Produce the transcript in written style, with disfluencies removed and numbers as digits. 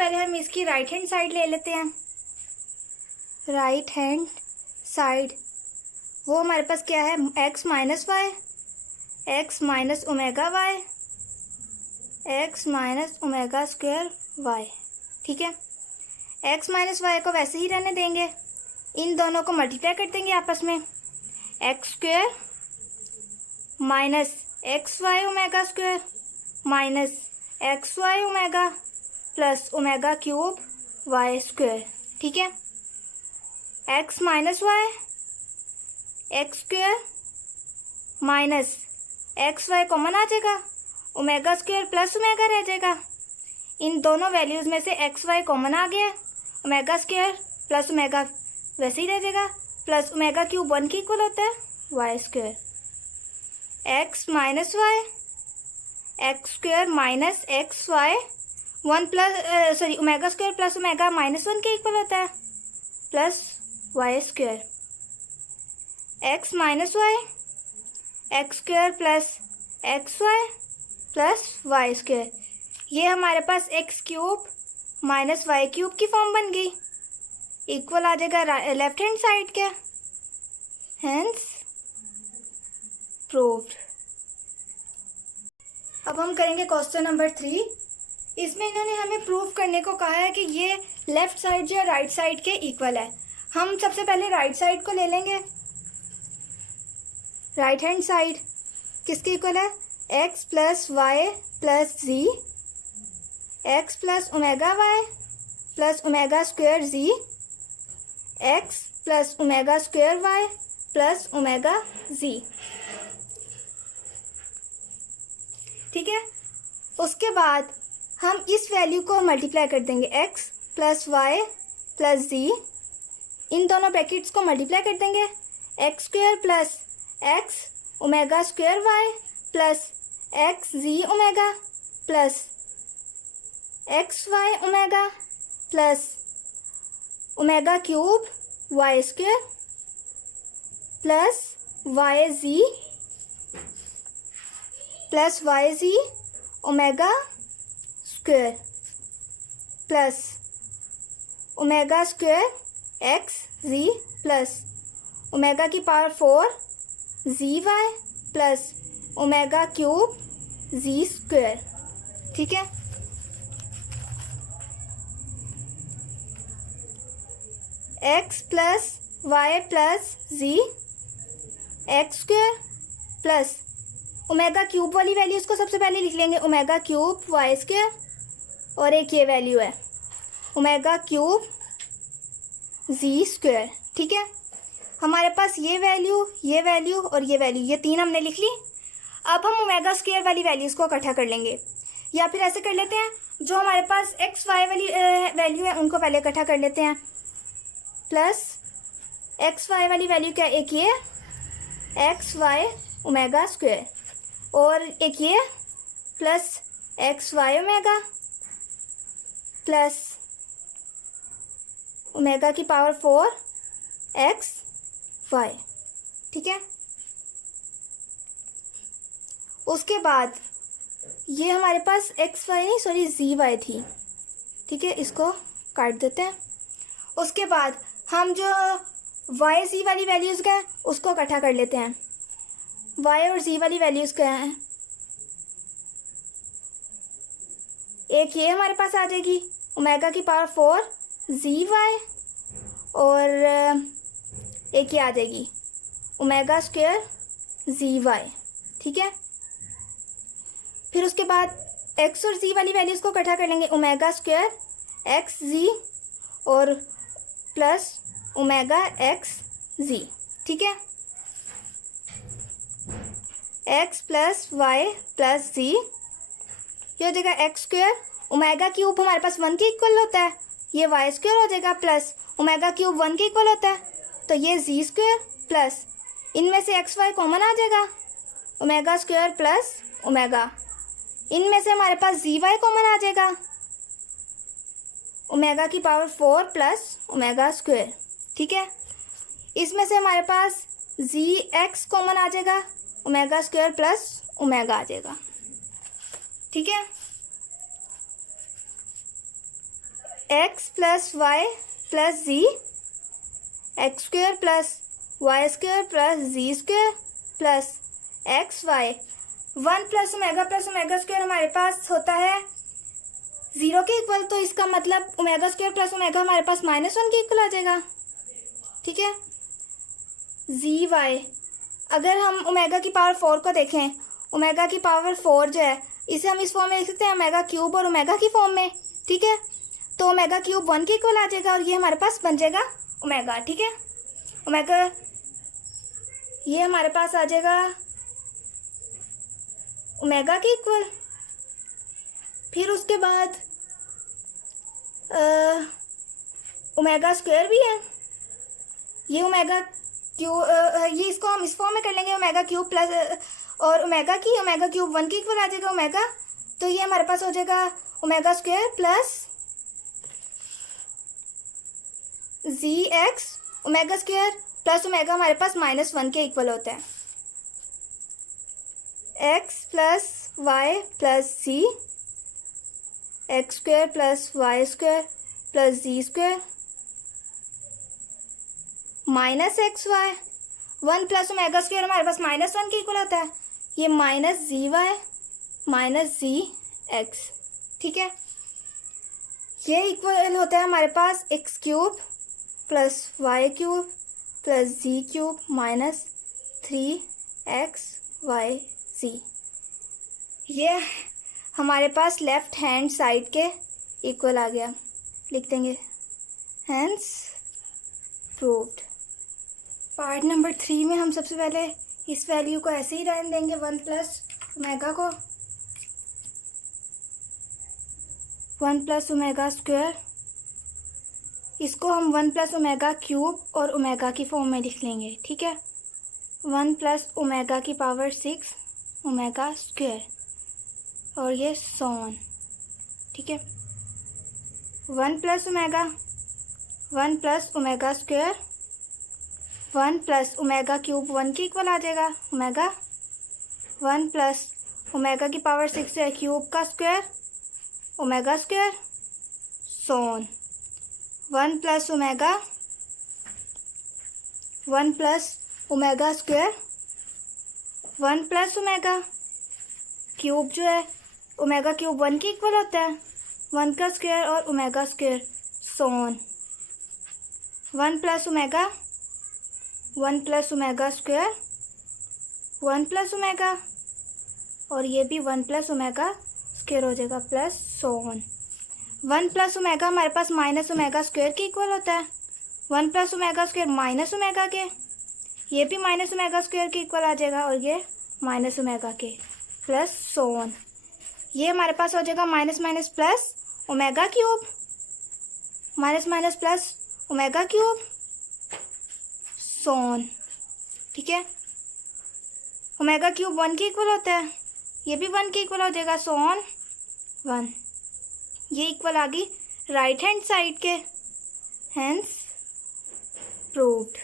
पहले हम इसकी राइट हैंड साइड ले लेते हैं। राइट हैंड साइड वो हमारे पास क्या है, x minus Y, x minus omega y, x minus omega square y. ठीक है, x माइनस वाई को वैसे ही रहने देंगे, इन दोनों को मल्टीप्लाई कर देंगे आपस में। X square minus X Y omega square minus X Y omega plus omega cube Y square. ठीक है, X minus Y X square minus X Y common आ जाएगा, ओमेगा स्क्वायर प्लस ओमेगा रह जाएगा। इन दोनों वैल्यूज़ में से एक्स वाई कॉमन आ गया, ओमेगा स्क्वायर प्लस ओमेगा वैसे ही रह जाएगा, प्लस ओमेगा क्यूब 1 के इक्वल होता है Y square. X minus Y X square minus X Y 1 plus omega square plus omega -1 के इक्वल होता है plus Y square. X minus Y X square plus x Y plus Y square, ये हमारे पास X cube minus Y cube की form बन गई, equal आ जाएगा लेफ्ट हैंड साइड के, हेंस प्रूव्ड। अब हम करेंगे क्वेश्चन नंबर 3। इसमें इन्होंने हमें प्रूव करने को कहा है कि ये लेफ्ट साइड जो है राइट साइड के इक्वल है। हम सबसे पहले राइट साइड को ले लेंगे। राइट हैंड साइड किसके इक्वल है, X plus Y plus Z, X plus omega Y plus omega square Z, X plus omega square Y plus omega Z. ठीक है, उसके बाद हम इस वैल्यू को मल्टीप्लाई कर देंगे, X plus Y plus Z, इन दोनों ब्रैकेट्स को मल्टीप्लाई कर देंगे, X square plus X omega square Y plus X Z omega plus x Y omega plus omega cube Y square plus Y Z omega square plus omega square X Z plus omega की power 4 Z Y plus omega cube Z square. ठीक है, X plus Y plus Z X square plus omega cube वाली value इसको सबसे पहले लिख लेंगे, omega cube Y square, और एक ये वैल्यू है ओमेगा क्यूब जी स्क्वायर। ठीक है, हमारे पास ये वैल्यू और ये वैल्यू, ये तीन हमने लिख ली। अब हम ओमेगा स्क्वायर वाली वैल्यूज़ को इकट्ठा कर लेंगे, या फिर ऐसे कर लेते हैं, जो हमारे पास एक्स वाई वाली वैल्यू है उनको पहले इकट्ठा कर लेते हैं, प्लस एक्स वाई वाली वैल्यू क्या, एक ये एक्स वाई ओमेगा स्क्वायर, और एक ये plus x Y omega plus omega की पावर 4 एक्स वाई। ठीक है, उसके बाद ये हमारे पास एक्स वाई नहीं सॉरी जी वाई थी। ठीक है, इसको काट देते हैं। उसके बाद हम जो वाई जी वाली वैल्यूज़ का है उसको इकट्ठा कर लेते हैं, वाई और जी वाली वैल्यूज़ क्या हैं, एक ये हमारे पास आ जाएगी ओमेगा की पावर 4 जी वाई, और एक ये आ जाएगी ओमेगा स्क्वायर जी वाई। ठीक है, फिर उसके बाद एक्स और जी वाली वैल्यूज़ को इकट्ठा कर लेंगे, ओमेगा स्क्वायर एक्स जी और प्लस ओमेगा एक्स जी। ठीक है, एक्स प्लस वाई प्लस जी, ये हो जाएगा एक्स स्क्वायर, ओमेगा क्यूब हमारे पास 1 के इक्वल होता है, ये वाई स्क्वायर हो जाएगा, प्लस ओमेगा क्यूब 1 के इक्वल होता है तो ये जी स्क्वायर, प्लस इनमें से एक्स वाई कॉमन आ जाएगा, ओमेगा स्क्वायर प्लस ओमेगा, इनमें से हमारे पास जी वाई कॉमन आ जाएगा, ओमेगा की पावर 4 प्लस ओमेगा स्क्वायर। ठीक है, इसमें से हमारे पास जी एक्स कॉमन आ जाएगा, ओमेगा स्क्वायर प्लस ओमेगा आ जाएगा। ठीक है, X plus Y plus Z, X square plus Y square plus Z square plus x Y. 1 plus omega square हमारे पास होता है 0 के इक्वल, तो इसका मतलब ओमेगा स्क्वेयर प्लस ओमेगा हमारे पास -1 के इक्वल आ जाएगा। ठीक है, जी वाई, अगर हम ओमेगा की पावर 4 को देखें, ओमेगा की पावर 4 जो है इसे हम इस फॉर्म में लिख सकते हैं, ओमेगा क्यूब और ओमेगा की फॉर्म में। ठीक है, तो ओमेगा क्यूब 1 के इक्वल आ जाएगा और ये हमारे पास बन जाएगा ओमेगा। ठीक है, ओमेगा ये हमारे पास आ जाएगा ओमेगा के इक्वल। फिर उसके बाद ओमेगा स्क्वायर भी है, ये ओमेगा क्यूब, ये इसको हम इस फॉर्म में कर लेंगे, ओमेगा क्यूब प्लस और ओमेगा क्यूब 1 के इक्वल आ जाएगा ओमेगा, तो ये हमारे पास हो जाएगा omega square plus Z X, omega square plus omega हमारे पास -1 के इक्वल होता है। X plus Y plus Z, X square plus Y square plus Z square minus X Y. 1 plus omega square हमारे पास -1 के इक्वल होता है, ये minus Z Y minus Z X. ठीक है, ये इक्वल होता है हमारे पास X cube plus Y cube plus Z cube minus 3x Y जी। ये हमारे पास लेफ्ट हैंड साइड के इक्वल आ गया, लिख देंगे हैंस प्रूव्ड। पार्ट नंबर 3 में हम सबसे पहले इस वैल्यू को ऐसे ही रहने देंगे, 1 प्लस ओमेगा को, 1 प्लस ओमेगा स्क्वायर, इसको हम 1 प्लस ओमेगा क्यूब और ओमेगा की फॉर्म में लिख लेंगे। ठीक है, 1 प्लस ओमेगा की पावर 6 ओमेगा स्क्वायर और ये सोन। ठीक है, 1 plus omega square, 1 plus omega cube 1 के इक्वल आ जाएगा ओमेगा, 1 प्लस ओमेगा की पावर 6 है क्यूब का स्क्वायर ओमेगा स्क्वायर सोन। 1 plus omega square, 1 plus omega cube जो है ओमेगा क्यूब 1 के इक्वल होता है, 1 का स्क्वायर और ओमेगा स्क्वायर सोन। 1 plus omega square, 1 plus omega और ये भी 1 प्लस ओमेगा स्क्वायर हो जाएगा प्लस सोन। 1 प्लस ओमेगा हमारे पास माइनस ओमेगा स्क्वायर के इक्वल होता है, 1 plus omega square minus omega के, ये भी माइनस ओमेगा स्क्वायर के इक्वल आ जाएगा और ये माइनस ओमेगा के प्लस सोन। ये हमारे पास हो जाएगा minus minus plus omega cube, minus minus plus omega cube सोन। ठीक है, ओमेगा क्यूब 1 के इक्वल होता है, ये भी 1 के इक्वल हो जाएगा सोन 1। ये इक्वल आ गई राइट हैंड साइड के, हैंस प्रूव्ड।